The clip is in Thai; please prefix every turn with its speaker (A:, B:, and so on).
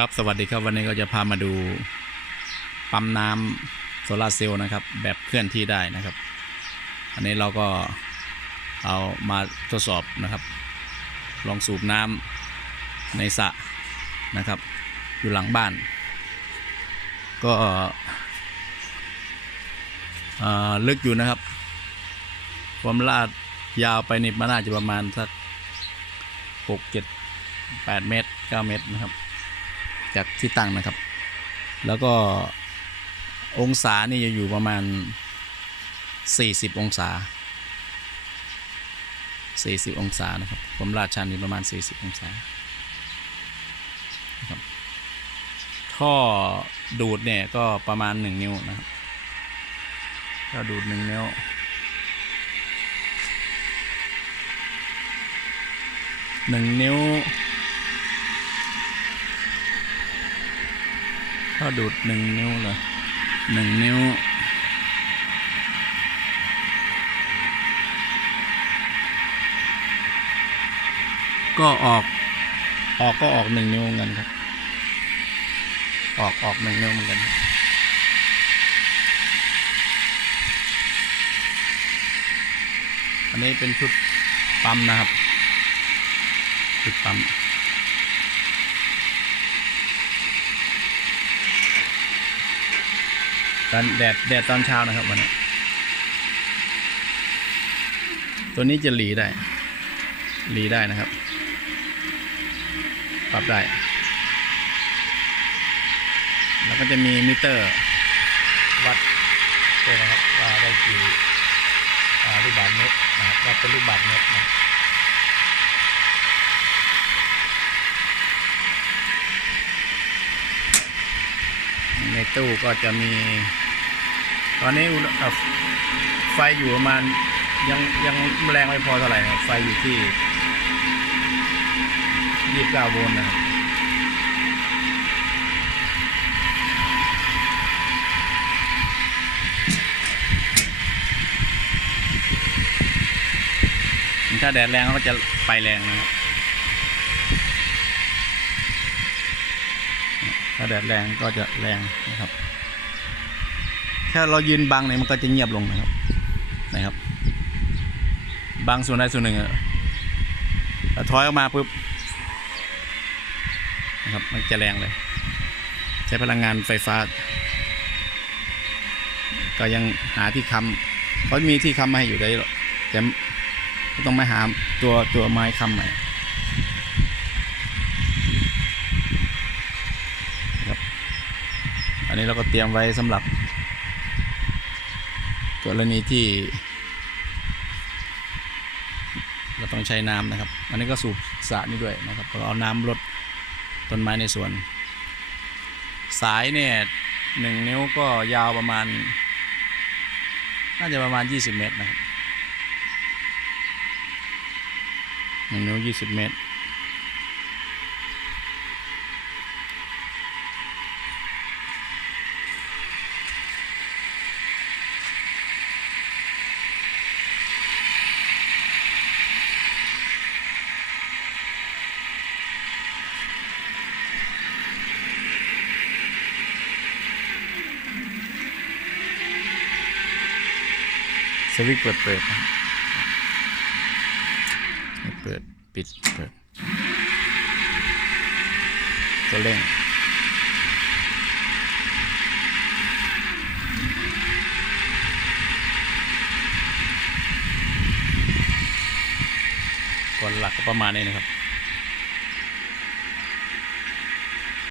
A: ครับสวัสดีครับวันนี้ก็จะพามาดูปั๊มน้ำโซลาร์เซลล์นะครับ แบบเคลื่อนที่ได้นะครับ อันนี้เราก็เอามาทดสอบนะครับ ลองสูบน้ำในสระนะครับ อยู่หลังบ้าน ก็ลึกอยู่นะครับ ความลาดยาวไปนี่มันน่าจะประมาณสักหกเจ็ดแปดเมตรเก้าเมตรนะครับ จากที่ตั้งนะครับ แล้วก็องศานี่จะอยู่ประมาณ 40 องศา 40 องศานะครับผมลาดชันนี่ประมาณ 40 องศาครับท่อดูดเนี่ยก็ประมาณ 1 นิ้วนะครับท่อดูด 1 นิ้ว1นิ้ว ถ้าดูดหนึ่งนิ้วเลยหนึ่งนิ้ว ก็ออก ออกก็ออกหนึ่งนิ้วเหมือนกันครับ ออกออกหนึ่งนิ้วเหมือนกันอันนี้เป็นชุดปั๊มนะครับ ชุดปั๊ม ตอนแดดแดดตอนเช้านะครับวันนี้ตัวนี้จะหลีได้หลีได้นะครับ ปรับได้ แล้วก็จะมีมิเตอร์ วัดด้วนะครับว่าได้กี่อ่าลูกบาศก์เมตรนะครับวัดเป็นลูกบาศก์เมตรนะ ในตู้ก็จะมี ตอนนี้ไฟอยู่ประมาณยังยังแรงไม่พอเท่าไหร่ครับไฟอยู่ที่ยี่สิบเก้าโวลต์นะครับถ้าแดดแรงเขาก็จะไปแรงนะครับ ถ้าแดดแรงก็จะแรงนะครับถ้าเรายืนบังเนี่ยมันก็จะเงียบลงนะครับ นะครับบังส่วนใดส่วนหนึ่งอะแต่ถอยออกมาปุ๊บนะครับมันจะแรงเลย ใช้พลังงานไฟฟ้า ก็ยังหาที่ค้ำเขามีที่ค้ำมาให้อยู่ได้แต่ต้องไม่หาตัวตัวไม้ค้ำใหม่ นนี้เราก็เตรียมไว้สำหรับ กรณีที่ เราต้องใช้น้ำนะครับ อันนี้ก็สูบสระนี่ด้วยนะครับเราเอาน้ำลดต้นไม้ในสวน สายเนี่ยหนึ่งนิ้วก็ยาวประมาณ น่าจะประมาณ 20 เมตรนะครับหนึ่งนิ้ว 20 เมตร สวิตช์เปิดเปิดเปิดปิดเปิดตัวเร่งก่อนหลักก็ประมาณนี้นะครับ